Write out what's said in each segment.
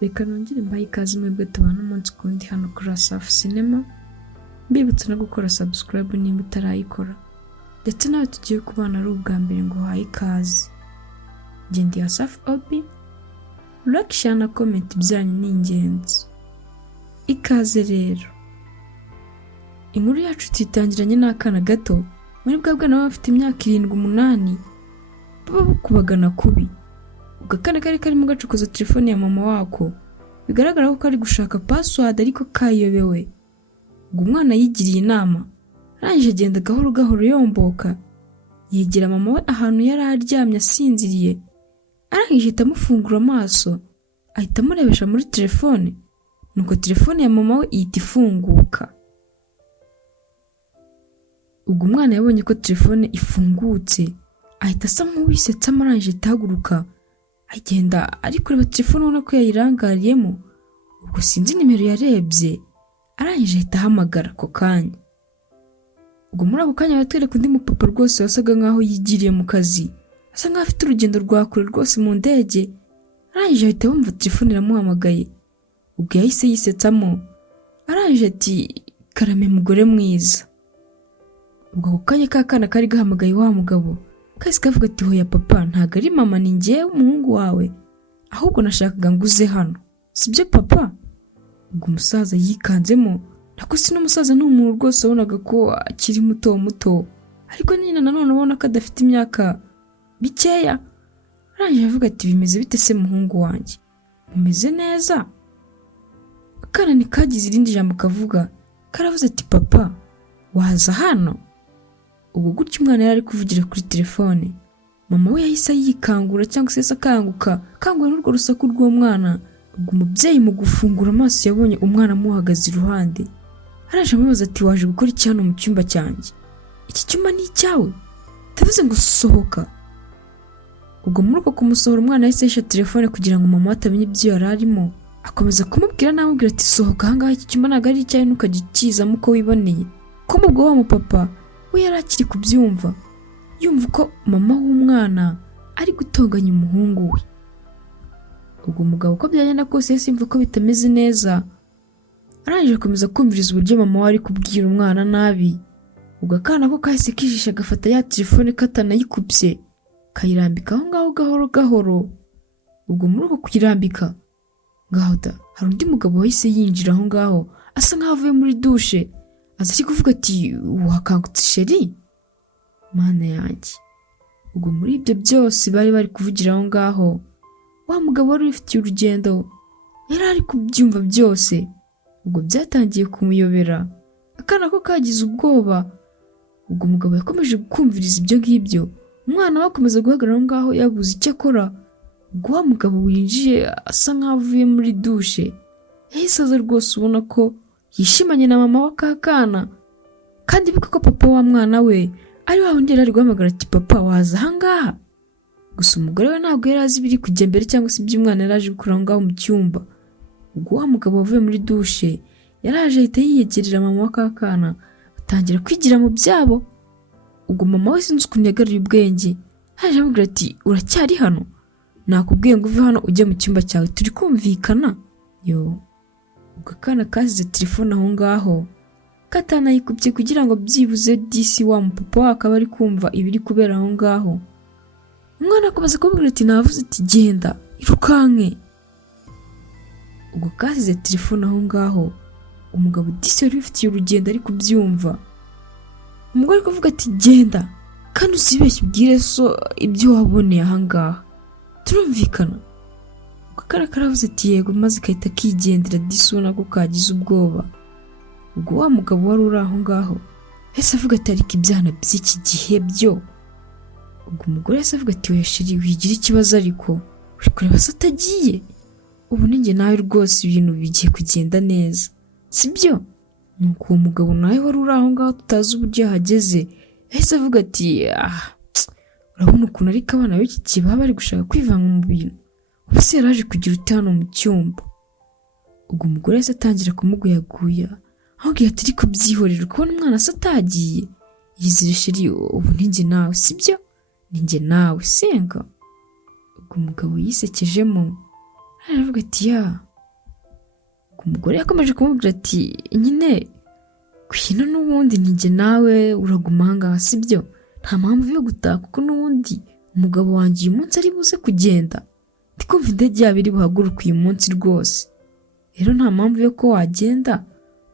Reka nongere mbaye ikaze mwebwe tubana umunsi kundi hano kuri Asafu Cinema. Mbibutsa no gukora subscribe nimba utarayikora. Ndetse nawe tugiye kubana ari ubwa mbere ngo haye ikaze. Njye ndi asafuobi. Like, share na comment byanyu ni ingenzi. Ikaze rero. Inkuru yacu tuyitangiranye n'akana gato. Muri bwa bwana bafite imyaka 7-8. Baba bakubagana kubi. Ugakana kari mu gacukoza telefone ya mama wako. Bigaragara ko kari gushaka password ariko kayobewe. Ubwo umwana yigiriye inama. Arangije agenda gahoro yomboka. Yegera mama we ahantu yari aryamye asinziriye. Arangije tamufungura amaso. Ahita amurebesha muri telefone. Nuko telefone ya mama we ihita ifunguka. Ubwo umwana yabonye ko telefone ifungutse. Ahita asa nk'uwisetsa amarangije tahaguruka. Agenda ari kureba telefone ubona ko yayirangariyemo. Ubwo sinzi nimero yarebye. Arangije ahita ahamagara ako kanya. Ubwo muri ako kanya batwereka undi mupapa rwose wasaga nkaho yigiriye mu kazi. Asa nkaho afite urugendo rwa kure rwose mu ndege. Arangije ahita bumva telefone iramuhamagaye. Ubwo yahise yisetsamo. Arangije ati karame mugore mwiza. Ubwo ako kanya kakana kari gahamagaye wa mugabo. Kahise kavuga ati hoya papa ntago ari mama ni njye umuhungu wawe. Ahubwo nashakaga nguze hano. Sibyo papa? Ubwo umusaza yikanzemo. Nako si n'umusaza n'umuntu rwose wabonaga ko akiri muto. Ariko nyina nanone ubona ko adafite imyaka bikeya. Arangije avuga ati bimeze bite se muhungu wanjye? Umeze neza? Akana nikagize irindi jambo kavuga. Karavuze ati papa waza hano. Ubwo gutyo umwana yari kuvugira kuri telefone. Mama we yahise yikangura cyangwa se akanguka. Kangura n'urwo rusaku rw'umwana. Ubwo umubyeyi mu gufungura amaso yabonye umwana amuhagaze iruhande. Araje amubaza ati waje gukora iki hano mu cyumba cyanjye? Iki cyumba ni icyawe? Tavuze ngo sohoka. Ubwo muri uko kumusohora umwana yahise yisha telefone kugira ngo mama atamenye ibyo yari arimo. Akomeza kumubwira namubwira ati sohoka ahangaha iki cyumba ntago ari icyawe ntukajya ukizamo uko wiboneye. Ko mubwo wa mupapa we yari akiri kubyumva. Yumva ko mama w'umwana ari gutonganya umuhungu we. Ubwo umugabo uko byagenda kose yahise yumva ko bitameze neza. Arangije akomeza kumviriza uburyo mama we ari kubwira umwana nabi. Ubwo akana ko kahise kijisha agafata ya telefone katanayikubye. Kayirambika aho ngaho gahoro. Ubwo muri uko kuyirambika gahota hari undi mugabo wahise yinjira aho ngaho asa nkaho avuye muri douche. Aza ari kuvuga ati wakangutse sheri mana yanjye. Ubwo muri ibyo byose bari kuvugira aho ngaho wa mugabo wari ufitiye urugendo yari ari kubyumva byose. Ubwo byatangiye kumuyobera. Akana ko kagize ubwoba. Ubwo umugabo yakomeje kumviriza ibyo ngibyo. Umwana wakomeza guhagarara aho ngaho yabuze icyo akora. Ubwo wa mugabo winjiye asa nkaho avuye muri douche. Yahise aza rwose ubona ko yishimanye na mama w'akakana. Kandi biko ko papa wa mwana we ari wa wundi ari guhamagara ati papa waza ahangaha. Gusa umugore we ntabwo yari azi ibiri kujya mbere cyangwa se iby'umwana yari aje gukora aho ngaho mu cyumba. Ubwo wa mugabo wavuye muri douche yaraje ahita yiyegerera mama w'akakana batangira kwigira mu byabo. Ubwo mama we sinzi ukuntu yagaruriye ubwenge. Haje amubwira ati uracyari hano? Nakubwiye ngo uve hano ujye mu cyumba cyawe turi kumvikana. Yo. Ubwo akana kasize telefone aho ngaho. Katanayikubye kugira ngo byibuze disi wa mupapa wakaba ari kumva ibiri kubera aho ngaho. Umwana akomeza kumubwira ati navuze ati genda irukanke. Ubwo kasize telefone aho ngaho. Umugabo disi wari ufitiye urugendo ari kubyumva. Umugore kuvuga ati genda kandi uzibeshye ubwire so ibyo waboneye aha ngaha turumvikana. Ubwo akana karavuze ati yego maze kahita kigendera disi ubona ko kagize ubwoba. Ubwo wa mugabo wari uri aho ngaho yahise avuga ati ariko ibyana by'iki gihe byo. Ubwo umugore yahise avuga ati weshiri wigira ikibazo ariko uri kureba se atagiye. Ubu ninjye nawe rwose ibintu bigiye kugenda neza sibyo? Nuko uwo mugabo nawe wari uri aho ngaho tutazi uburyo yahageze yahise avuga ati urabona ukuntu ariko abana b'iki gihe baba bari gushaka kwivanga mu bintu. Ubu se yaraje kugira uti hano mu cyumba. Ubwo umugore yahise atangira kumuguyaguya. Ahubwo ati ariko byihorera ukabona umwana se atagiye. Yizire sheri ubu ninjye nawe sibyo? Ninjye nawe senga. Ubwo umugabo yisekejemo. Aravuga ati ya umugore yakomeje kumubwira ati nyine kwino n'ubundi ninjye nawe uraguma ahangaha sibyo, nta mpamvu yo gutaha kuko n'ubundi umugabo wanjye uyu munsi ari buze kugenda, ndikumva indege yabo iri buhaguruke uyu munsi rwose, rero nta mpamvu yo ko wagenda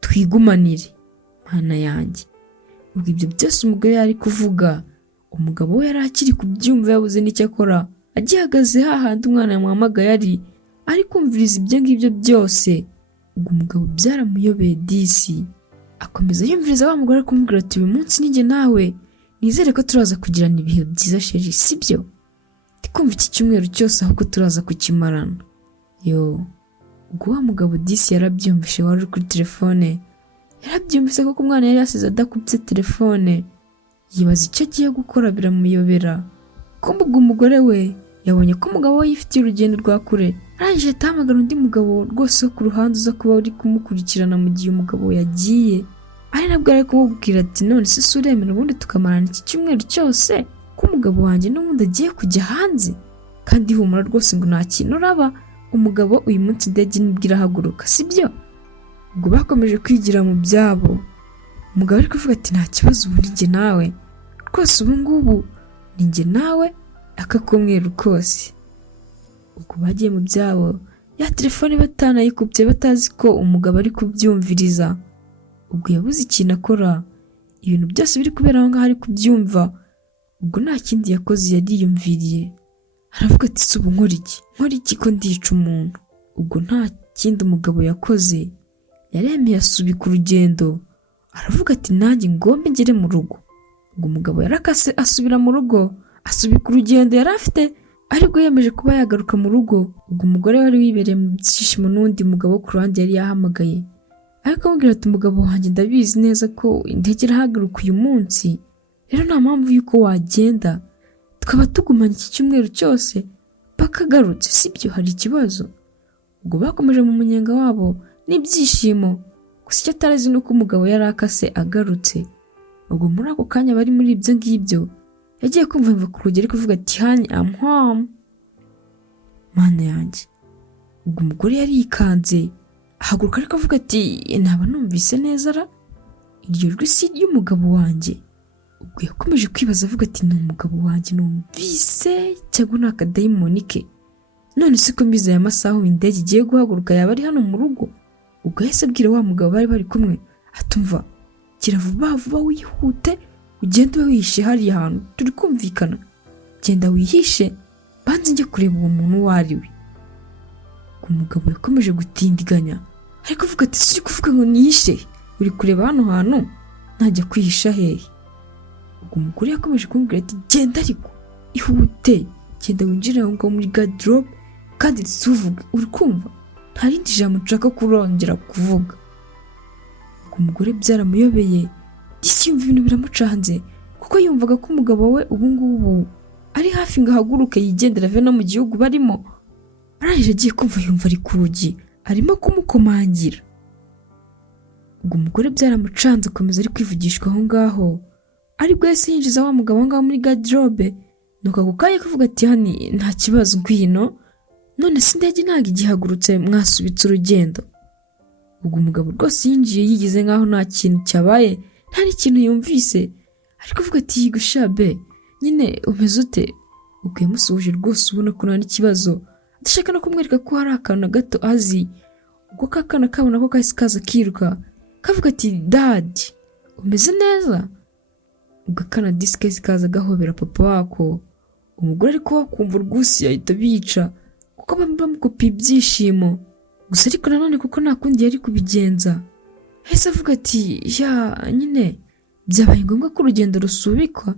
twigumanire mana yanjye. Ubwo ibyo byose umugore yari kuvuga, umugabo we yari akiri kubyumva yabuze n'icyo akora, agihagaze hahandi umwana yamuhamagaye ari kumviriza ibyo ngibyo byose. Ubwo umugabo byaramuyobeye disi, akomeza yumviriza wa mugore kumubwira ati uyu munsi ninjye nawe, nizere ko turaza kugirana ibihe byiza sheri sibyo, ndikumva iki cyumweru cyose ahubwo turaza kukimarana. Ubwo wa mugabo disi yarabyumvishe wari kuri telefone, yarabyumvise ko umwana yari yasize adakubye telefone, yibaza icyo agiye gukora biramuyobera. Kumbe ubwo umugore we yabonye ko umugabo we yifitiye urugendo rwa kure, arangije atahamagara undi mugabo rwose wo ku ruhande uza kuba uri kumukurikirana mu gihe umugabo yagiye, ari nabwo ari kumubwira ati none se uremera ubundi tukamarana iki cyumweru cyose ko umugabo wanjye n'ubundi agiye kujya hanze, kandi humura rwose ngo nta kintu uraba, umugabo uyu munsi indege nibwo irahaguruka sibyo. Ubwo bakomeje kwigira mu byabo, umugabo ari kuvuga ati nta kibazo ubu ninjye nawe rwose, ubu ngubu ninjye nawe akakumweru kose. Ubwo bagiye mu byabo, ya telefone batanayikubye batazi ko umugabo ari kubyumviriza. Ubwo yabuze ikintu akora, ibintu byose biri kubera aho ngaho ari kubyumva. Ubwo nta kindi yakoze, yariyumviriye aravuga ati se ubu nkora iki ko ndica umuntu. Ubwo nta kindi umugabo yakoze, yaremeye asubika urugendo, aravuga ati nanjye ngombe ngere mu rugo. Ubwo umugabo yarakase asubira mu rugo, asubika urugendo yari afite, aribwo yemeje kuba yagaruka mu rugo. Ubwo umugore wari wibereye mu byishimo n'undi mugabo ku ruhande yari yahamagaye, ariko amubwira ati umugabo wanjye ndabizi neza ko indege irahaguruka uyu munsi, rero nta mpamvu y'uko wagenda, tukaba tugumanye iki cyumweru cyose paka agarutse sibyo, hari ikibazo. Ubwo bakomeje mu munyenga wabo n'ibyishimo, gusa icyo atarazi ni uko umugabo yari akase agarutse. Ubwo muri ako kanya bari muri ibyo ngibyo, yagiye kumva imva ku rugi ari kuvuga ati hani am home mana yanjye. Ubwo umugore yari yikanze ahaguruka ariko avuga ati naba numvise neza ra, iryo jwi si ry'umugabo wanjye. Ubwo yakomeje kwibaza avuga ati ni umugabo wanjye numvise cyangwa ni akadayimoni ke, none se ko mbize aya masaha indege igiye guhaguruka yaba ari hano mu rugo. Ubwo yahise abwira wa mugabo bari kumwe atumva gira vuba vuba wihute ugende wihishe hariya hantu turi kumvikana, genda wihishe banze njye kureba uwo muntu uwo ari we. Umugabo yakomeje gutindiganya ariko avuga ati suri kuvuga ngo nihishe, uri kureba hano hantu ntajya kwihisha hehe. Ubwo umugore yakomeje kumubwira ati genda ariko ihute, genda winjire aho ngaho muri garderobe kandi tuvuge, uri kumva nta rindi jambo nshaka kurongera kuvuga. Ubwo umugore byaramuyobeye, disi yumva ibintu biramucanze kuko yumvaga ko umugabo we ubu ngubu ari hafi ngo ahaguruke yigendera ave no mu gihugu barimo. Arangije agiye kumva yumva ari ku rugi arimo kumukomangira. Ubwo umugore byaramucanze akomeza ari kwivugishwa aho ngaho, aribwo yahise yinjiza wa mugabo aho ngaho muri garderobe, nuko ako kanya kuvuga ati hani nta kibazo ngwino, none se indege ntabwo igihagurutse mwasubitse urugendo. Ubwo umugabo rwose yinjiye yigize nkaho nta kintu cyabaye, nta n'ikintu yumvise, ariko avuga ati yigushabe nyine umeze ute. Ubwo yamusuhuje rwose ubona ko nta n'ikibazo, adashaka no kumwereka ko hari akantu gato azi. Ubwo kakana kabona ko kahise kaza kiruka kavuga ati dadi umeze neza. Ubwo akana disike kaza gahobera papa wako. Umugore ariko wakumva rwose yahita bica kuko bamukopiye ibyishimo, gusa ariko nanone kuko nta kundi yari kubigenza hese avuga ati ya nyine byabaye ngombwa ko urugendo rusubikwa,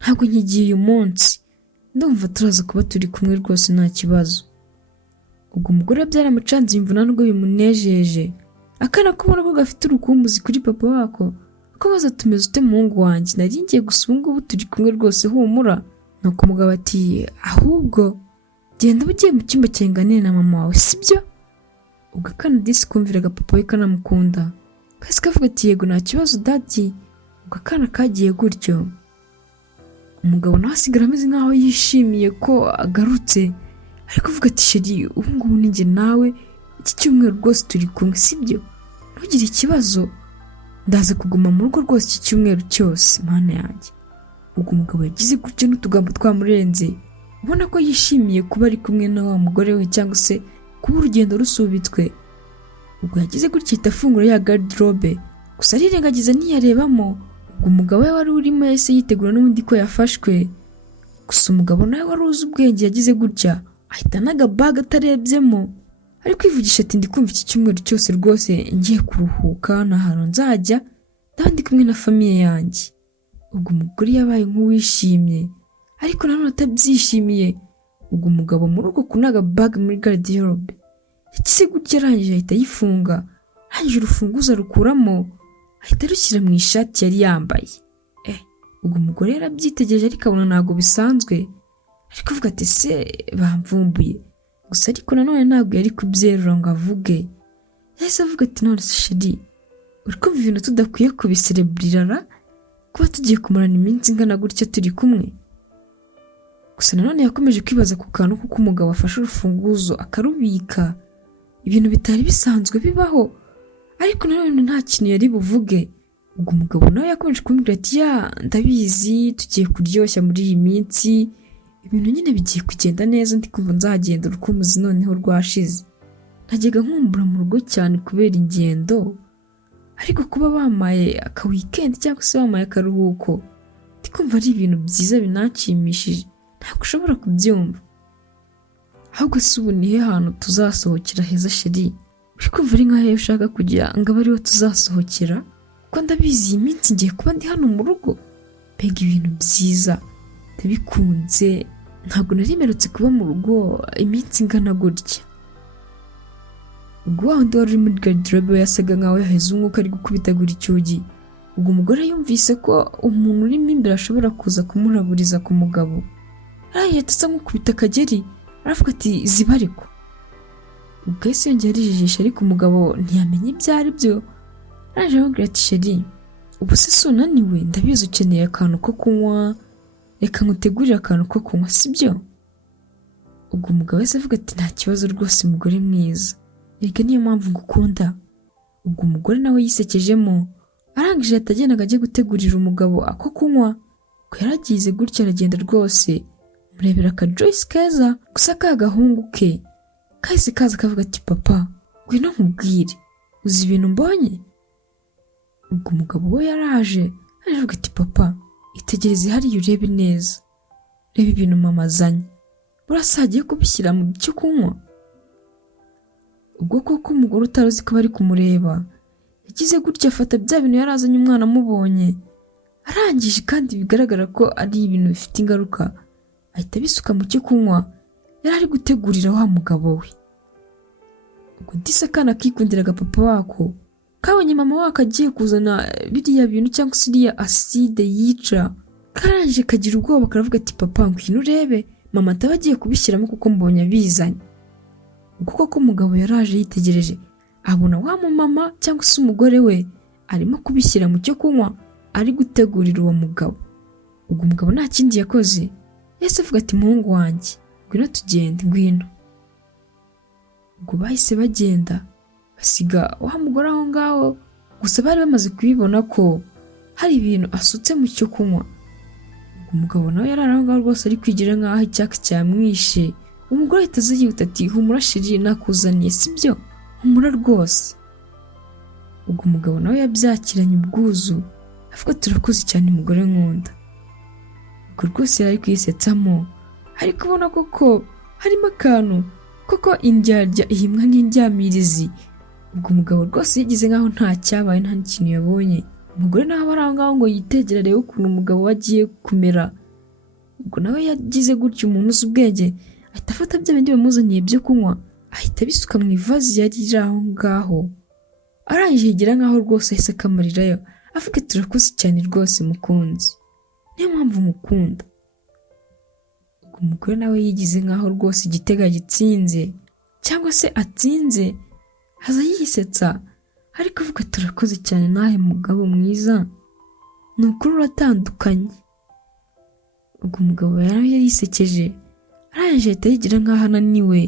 ntabwo nkigiye uyu munsi, ndumva turaza kuba turi kumwe rwose nta kibazo. Ubwo umugore byaramucanze yumva nubwo bimunejeje, akana kubona ko gafite urukumbuzi kuri papa wako, ko baza tumeze ute muhungu wanjye, nari ngiye gusa ubu ngubu turi kumwe rwose humura. Nuko umugabo ati ahubwo genda ugiye mu cyumba cyenganire na mama wawe sibyo. Ubwo akana disi kumviraga papa we kanamukunda kasi kavuga ati yego nta kibazo dadi. Ubwo akana kagiye gutyo, umugabo nawe asigara ameze nkaho yishimiye ko agarutse, ariko avuga ati sheri ubu ngubu ninjye nawe iki cyumweru rwose turi kumwe sibyo, ntugire ikibazo, ndaza kuguma mu rugo rwose iki cyumweru cyose mana yanjye. Ubwo umugabo yagize gutyo n'utugambo twamurenze, ubona ko yishimiye kuba ari kumwe na wa mugore we cyangwa se kuba urugendo rusubitswe. Ubwo yagize gutya ahita afungura ya garderobe, gusa arirengagiza ntiyarebamo. Ubwo umugabo we wari urimo yahise yitegura n'ubundi ko yafashwe, gusa umugabo nawe wari uzi ubwenge yagize gutya ahita n'agabaga atarebyemo, ari kwivugisha ati ndi kumva iki cyumweru cyose rwose ngiye kuruhuka nta hantu nzajya, ndaba ndi kumwe na famiye yanjye. Ubwo umugore yabaye nk'uwishimye ariko nanone atabyishimiye. Ubwo umugabo muri uko kunaga bag muri garderobe yagize gutya arangije ahita yifunga, arangije urufunguzo rukuramo ahita rushyira mu ishati yari yambaye. Ubwo umugore yarabyitegereje ariko abona ntabwo bisanzwe, ariko avuga ati se bamvumbuye, gusa ariko nanone ntabwo yari kubyerura ngo avuge. Yahise avuga ati none se sheri, uri kumva ibintu tudakwiye kubisereburira kuba tugiye kumarana iminsi ingana gutya turi kumwe? Gusa nanone yakomeje kwibaza ku kantu kuko umugabo afashe urufunguzo akarubika, ibintu bitari bisanzwe bibaho, ariko nanone nta kintu yari buvuge. Ubwo umugabo nawe yakomeje kumubwira ati ndabizi tugiye kuryoshya muri iyi minsi, ibintu nyine bigiye kugenda neza, ndi kumva nzagenda urukumuzi noneho rwashize. Najyaga nkumbura mu rugo cyane kubera ingendo, ariko kuba bamaye aka weekend cyangwa se bamaye akaruhuko, ndi kumva ari ibintu byiza binanshimishije, ntabwo ushobora kubyumva. Ahubwo se ubu nihe hantu tuzasohokera heza sheri? Uri kumva ari nkaho ushaka kujya ngo abe ariho tuzasohokera? Kuko ndabizi iyi minsi ngiye kuba ndi hano mu rugo, mbega ibintu byiza, ndabikunze, ntabwo narimerutse kuba mu rugo iminsi ingana gutya. Ubwo wundi wari uri muri garderobe we yasaga nkaho yaheze umwuka ari gukubitagura icyugi. Ubwo umugore yumvise ko umuntu urimo imbere ashobora kuza kumuraburiza ku mugabo, arahita asa nk'ukubita akageri, aravuga ati ziba ariko. Ubwo yahise yongera arijijisha ariko umugabo ntiyamenye ibyo ari byo, arangije aramubwira ati sheri, ubu se unaniwe, ndabizi ukeneye akantu ko kunywa, reka ngutegurire akantu ko kunywa sibyo? Ubwo umugabo yahise avuga ati nta kibazo rwose mugore mwiza, erega niyo mpamvu ngukunda. Ubwo umugore nawe yisekejemo, arangije atagendaga ajya gutegurira umugabo ako kunywa, ko yaragize gutya aragenda rwose murebera aka Joyce keza, gusa ka gahungu ke kahise kaza kavuga ati papa ngwino nkubwire, uzi ibintu mbonye? Ubwo umugabo we yaraje aravuga ati papa itegereze hariya urebe neza, reba ibintu mama azanye, burasa agiye kubishyira mu cyo kunywa. Ubwo koko umugore utaruzi ko bari kumureba yagize gutya afata bya bintu yari azanye umwana amubonye, arangije kandi bigaragara ko ari ibintu bifite ingaruka, ahita bisuka mu cyo kunywa yari ari gutegurira wa mugabo we. Ubwo disa kana kikundiraga papa wako kabonye mama wako agiye kuzana biriya bintu cyangwa se iriya acide yica, karangije kagira ubwoba karavuga ati papa ngwino urebe mama ataba agiye kubishyiramo kuko mbonye abizanye. Ubwo koko umugabo yaraje yitegereje abona wa mama cyangwa se umugore we arimo kubishyira mu cyo kunywa ari gutegurira uwo mugabo. Ubwo umugabo nta kindi yakoze, yahise avuga ati muhungu wanjye ngwino tugende ngwino. Ubwo bahise bagenda basiga wa mugore aho ngaho, gusa bari bamaze kubibona ko hari ibintu asutse mu cyo kunywa. Ubwo umugabo nawe yari aho ngaho rwose ari kwigira nkaho icyaka cyamwishe. Umugore ahita aza yihuta ati humura sheri nakuzaniye sibyo, humura rwose. Ubwo umugabo nawe yabyakiranye ubwuzu avuga turakoze cyane mugore nkunda. Ubwo rwose yari kwisetsamo ariko ubona koko harimo akantu koko indyarya ihimwa n'indyamirizi. Ubwo umugabo rwose yagize nkaho nta cyabaye nta n'ikintu yabonye. Umugore nawe ari aho ngaho ngo yitegera arebe ukuntu umugabo we agiye kumera. Ubwo nawe yagize gutya umuntu uzi ubwenge ahita afata bya bindi bamuzaniye byo kunywa ahita bisuka mu ivazi yari iri aho ngaho, arangije yigira nkaho rwose ahise akamarirayo avuga turakoze cyane rwose mukunzi, niyo mpamvu mukunda. Ubwo umugore nawe yigize nkaho rwose igitego gitsinze cyangwa se atsinze, aza yisetsa ariko avuga turakoze cyane nawe mugabo mwiza, ni ukuri uratandukanye. Ubwo umugabo yari yisekeje arangije ahita yigira nkaho ananiwe.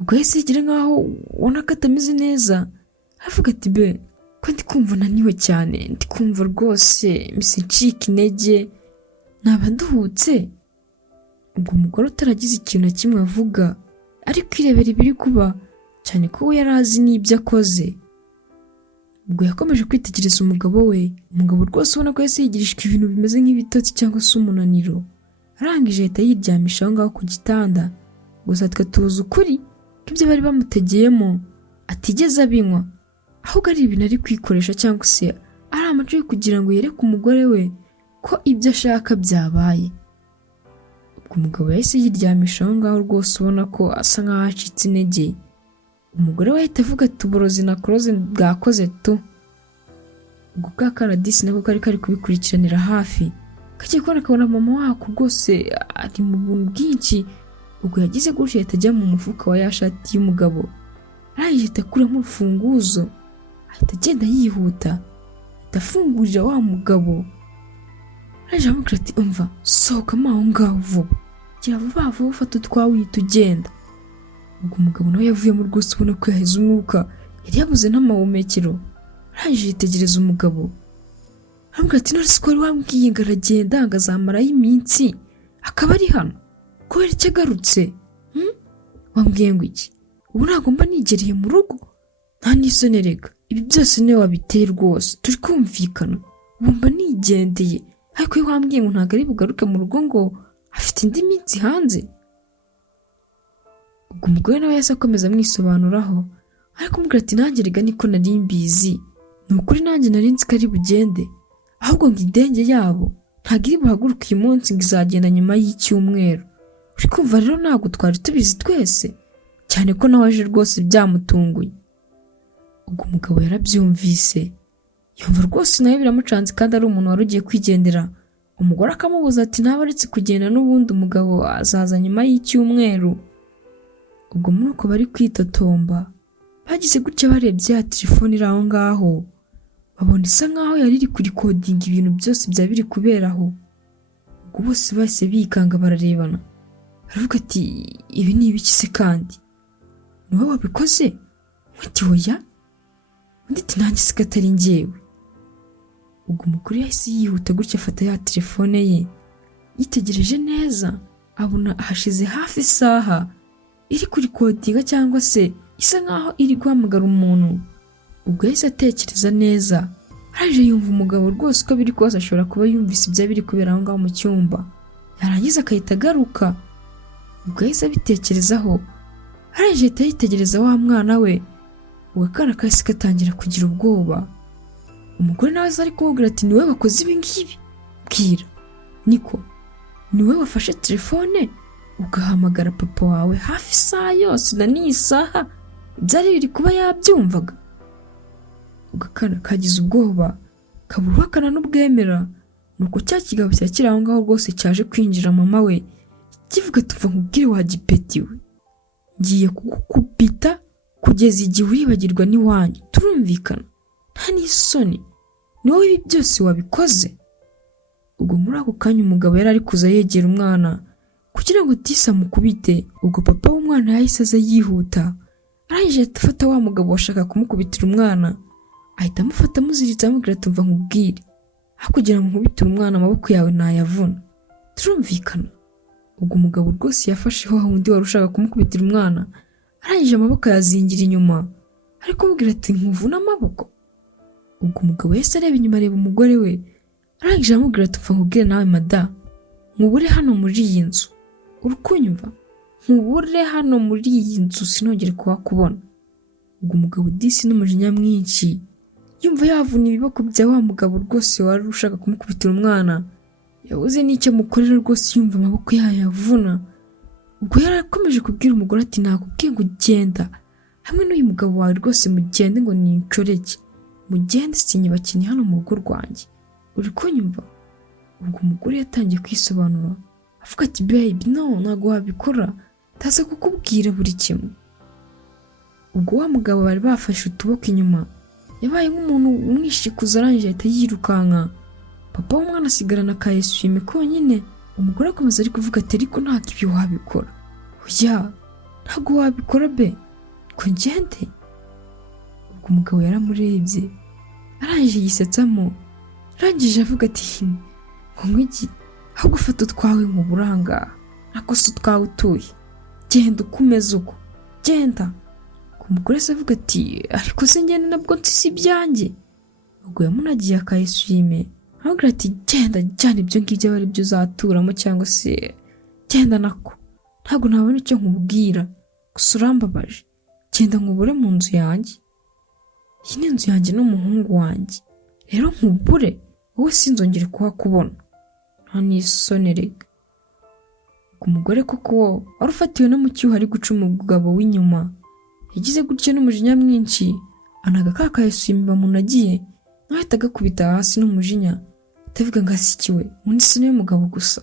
ubwo yahise yigira nkaho ubona ko atameze neza, aravuga ati be ko ndi kumva naniwe cyane, ndi kumva rwose mise ncika intege, naba nduhutse. ubwo umugore utaragize ikintu na kimwe avuga ari kwirebera ibiri kuba, cyane ko we yari azi n'ibyo akoze. ubwo yakomeje kwitegereza umugabo we, umugabo rwose ubona ko yahise yigirishwa ibintu bimeze nk'ibitotsi cyangwa se umunaniro, arangije ahita yiryamisha aho ngaho ku gitanda. gusa twe tuzi ukuri ko ibyo bari bamutegeyemo atigeze abinywa, ahubwo ari ibintu ari kwikoresha cyangwa se ari amaco yo kugira ngo yereke umugore we ko ibyo ashaka byabaye. ubwo umugabo yahise yiryamisha aho ngaho rwose ubona ko asa nkaho acitse intege. umugore we ahita avuga ati uburozi nakoroze bwakoze tu. ubwo bwa Karadisi nako kari kubikurikiranira hafi, kagiye kubona akabona mama wako rwose ari mu buntu bwinshi. ubwo yagize gutya ahita ajya mu mufuka wa ya shati y'umugabo, arahita akuramo urufunguzo, ahita agenda yihuta, ahita afungurira wa mugabo, araje amubwira ati umva sohokamo aho ngaho vuba, gira vuba vuba ufata utwawe uhita ugenda. ubwo umugabo nawe yavuyemo rwose ubona ko yaheze umwuka, yari yabuze n'amahumekero. arangije yitegereza umugabo, aramubwira ati none se ko wari wambwiye ngo aragenda ngo azamarayo iminsi akaba ari hano, kubera icyo agarutse? wambwiye ngo iki? ubu ntabwo mba nigereye mu rugo? nta n'isoni rega, ibi byose niwe wabiteye rwose, turi kumvikana. ubu mba nigendeye, ariko iyo wambwiye ngo ntabwo ari bugaruke mu rugo ngo afite indi minsi hanze. ubwo umugore nawe yahise akomeza amwisobanuraho, ariko umubwira ati nanjye rega niko nari mbizi, ni ukuri nanjye nari nzi ko ari bugende, ahubwo ngo indege yabo ntabwo iri buhaguruke uyu munsi, ngo izagenda nyuma y'icyumweru. uri kumva rero ntabwo twari tubizi twese, cyane ko nawe aje rwose byamutunguye. ubwo umugabo yarabyumvise, yumva rwose nawe biramucanze kandi ari umuntu wari ugiye kwigendera. umugore akamubuza ati ntaba aretse kugenda n'ubundi umugabo azaza nyuma y'icyumweru. ubwo muri uko bari kwitotomba, bagize gutya barebye ya telefone iri aho ngaho, babona isa nkaho yari iri kurikodinga ibintu byose byaba biri kuberaho. ubwo bose bahise bikanga bararebana, baravuga ati ibi ni ibiki se kandi? ni wowe wabikoze? undi oya, undi ati nanjye se katari njyewe. ubwo umugore yahise yihuta gutya afata ya telefone ye, yitegereje neza abona hashize hafi isaha iri kurikodinga cyangwa se isa nkaho iri guhamagara umuntu. ubwo yahise atekereza neza, araje yumva umugabo rwose uko biri kose ashobora kuba yumvise ibyo biri kubera aho ngaho mu cyumba, yarangiza akahita agaruka. ubwo yahise abitekerezaho, araje ahita yitegereza wa mwana we, ubwo akana kahise gatangira kugira ubwoba. umugore nawe ari kumubwira ati ni wowe wakoze ibi ngibi? bwira, niko ni wowe wafashe telefone ugahamagara papa wawe hafi isaha yose na n'iyi saha byari biri kuba yabyumvaga? ubwo akana kagize ubwoba, kabura uhakana n'ubwemera. nuko cya kigabo cya kiri aho ngaho rwose cyaje kwinjira mama we, kivuga tuva nkubwire wa gipeti we, ngiye kugukubita kugeza igihe uribagirwa n'iwanyu, turumvikana? nta n'isoni, ni wowe ibi byose wabikoze? ubwo muri ako kanya umugabo yari ari kuza yegera umwana kugira ngo disa mukubite. ubwo papa w'umwana yahise aza yihuta, arangije afata wa mugabo washaka kumukubitira umwana, ahita amufata amuziritse amubwira tumva nkubwire, aho kugira ngo nkubitire umwana amaboko yawe ntayavuna, turumvikana? ubwo umugabo rwose yafasheho undi wari ushaka kumukubitira umwana, arangije amaboko yazingira inyuma, ariko amubwira ati nkuvuna amaboko. ubwo umugabo yahise areba inyuma areba umugore we, arangije amubwira ati upfa nkubwire nawe mada, nkubure hano muri iyi nzu, uri kunyumva? nkubure hano muri iyi nzu sinongere kuhakubona. ubwo umugabo disi n'umujinya mwinshi, yumva yavuna ibiboko bya wa mugabo rwose wari ushaka kumukubitira umwana, yabuze n'icyo mukorera rwose, yumva amaboko yayavuna. ubwo yari akomeje kubwira umugore ati nakubwiye ngo genda hamwe n'uyu mugabo wawe rwose mugende ngo ni incoreke, mugende sinyibakini hano mu rugo rwanjye, uri kunyumva? ubwo umugore yatangiye kwisobanura avuga ati baby no ntabwo wabikora, ndaza kukubwira buri kimwe. ubwo wa mugabo bari bafashe utuboko inyuma, yabaye nk'umuntu umwishikuza, arangije ahita yirukanka. papa w'umwana asigarana ka eswime konyine. umugore akomeza ari kuvuga ati ariko ntabwo ibyo wabikora, oya ntabwo wabikora be ko ngende. Ubwo umugabo yaramurebye arangije yisetsamo, arangije avuga ati ngo ngwiki aho gufata utwawe mu buranga nako se utwawe utuye, genda ukomeze uko genda. Umugore se avuga ati ariko se ngende nabwo nsize ibyanjye. Ubwo yamunagiye akayishime avuga ati genda cyane ibyo ngibyo aba ari byo uzaturamo cyangwa se genda nako ntabwo nabona icyo nkubwira gusa urambabaje, genda nkubure mu nzu yanjye, iyi ni inzu yanjye n'umuhungu wanjye rero nkubure wowe sinzongere kuhakubona nta n'isoni rega. Umugore koko wari ufatiwe no mu cyuho ari guca umugabo w'inyuma yagize gutyo n'umujinya mwinshi, anaga kakayishime bamunagiye ahita agakubita hasi n'umujinya atavuga ngo asikiwe undi se niwe mugabo gusa.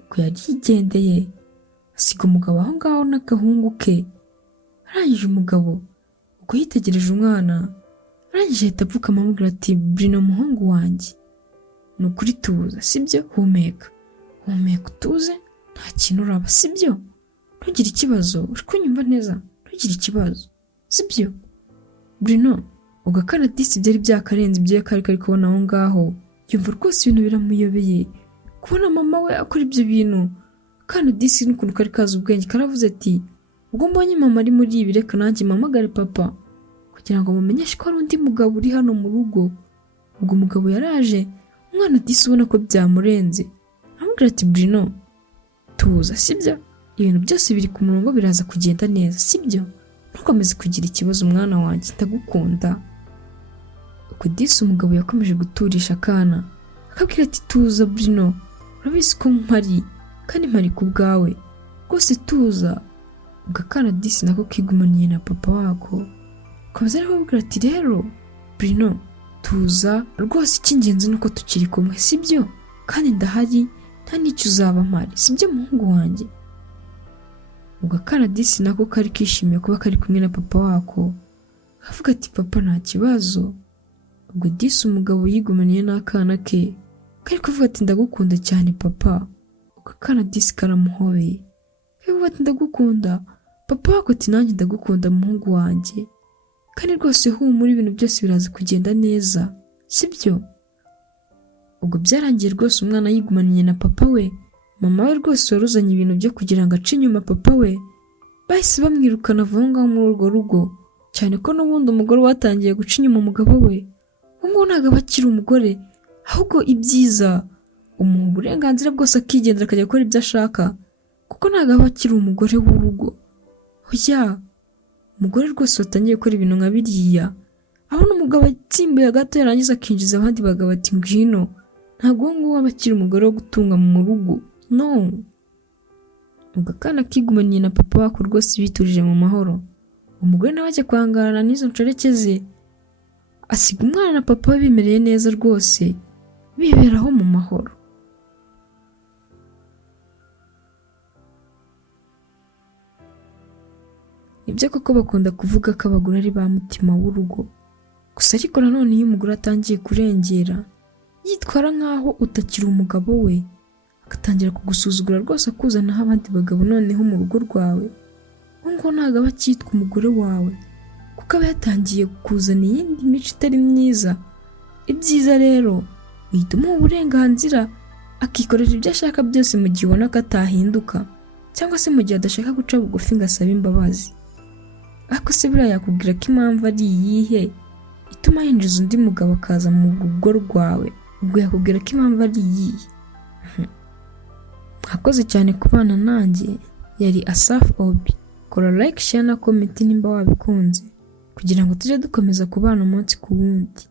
Ubwo yagigendeye asiga umugabo aho ngaho n'agahungu ke. Arangije umugabo ubwo yitegereje umwana arangije ahita apfukama amubwira ati Bruno muhungu wanjye ni ukuri tuza sibyo, humeka utuze nta kintu uraba sibyo, ntugire ikibazo uri kunyumva neza, ntugire ikibazo sibyo. Bruno ugakana disi byari byakarenze ibyo kari kubona aho ngaho, yumva rwose ibintu biramuyobeye kubona mama we akora ibyo bintu. Kana disi n'ukuntu kari kaza ubwenge karavuze ati ubwo mbonye mama ari muri ibi reka nanjye mpamagare papa kugira ngo mumenyeshe ko hari undi mugabo uri hano mu rugo. Ubwo umugabo yaraje, umwana disi ubona ko byamurenze amubwira ati Bruno tuza sibyo, ibintu byose biri ku murongo biraza kugenda neza sibyo, ntukomeze kugira ikibazo mwana wanjye ndagukunda. Ubwo disi umugabo yakomeje guturisha akana akabwira ati tuza Bruno urabizi ko mpari kandi mpari ku bwawe rwose tuza. Ubwo akana disi nako kigumaniye na papa wako kaza arababwira ati rero Bruno tuza rwose icy'ingenzi nuko tukiri kumwe sibyo, kandi ndahari nta n'icyo uzaba mpari sibyo muhungu wanjye. Ubwo akana disi nako kari kishimiye kuba kari kumwe na papa wako avuga ati papa nta kibazo. Ubwo disi umugabo yigumaniye n'akana ke kari kuvuga ati ndagukunda cyane papa. Ubwo akana disi karamuhobeye kavuga ati ndagukunda papa wako ati nanjye ndagukunda muhungu wanjye kandi rwose humura ibintu byose biraza kugenda neza sibyo. Ubwo byarangiye rwose umwana yigumaniye na papa we, mama we rwose waruzanye ibintu byo kugira ngo ace inyuma papa we bahise bamwirukana avuga ngaho muri urwo rugo, cyane ko n'ubundi umugore watangiye guca inyuma umugabo we ngo ntago bakiri umugore ahubwo ibyiza umuha uburenganzira bwose akigendera akajya gukora ibyo ashaka kuko ntago bakiri umugore w'urugo. Hoya umugore rwose watangiye gukora ibintu nka biriya aho n'umugabo atsimbuye gato yarangiza akinjiza abandi bagabo ati ngwino ntago ngo abakiri umugore wo gutunga mu rugo no. Ubwo akana kigumaniye na papa wako rwose biturije mu mahoro. Umugore nawe ajya kwangarana n'izo nshoreke ze asiga umwana na papa we bimereye neza rwose biberaho mu mahoro. Ibyo koko bakunda kuvuga ko abagore ari ba mutima w'urugo, gusa ariko nanone iyo umugore atangiye kurengera yitwara nkaho utakiri umugabo we agatangira kugusuzugura rwose akuzanaho abandi bagabo noneho mu rugo rwawe, ngo ntago aba akitwa umugore wawe kuko aba yatangiye kuzana iyindi mico itari myiza. Ibyiza rero uhita umuha uburenganzira akikorera ibyo ashaka byose mu gihe ubona ko atahinduka cyangwa se mu gihe adashaka guca bugufi ngo asabe imbabazi. Ariko se buriya yakubwira ko impamvu ari iyihe ituma yinjiza undi mugabo akaza mu rugo rwawe? Ubwo yakubwira ko impamvu ari iyihe? Mwakoze cyane kubana nanjye, yari asafuobi. Kora like, share na comment nimba wabikunze kugira ngo tujye dukomeza kubana umunsi ku wundi.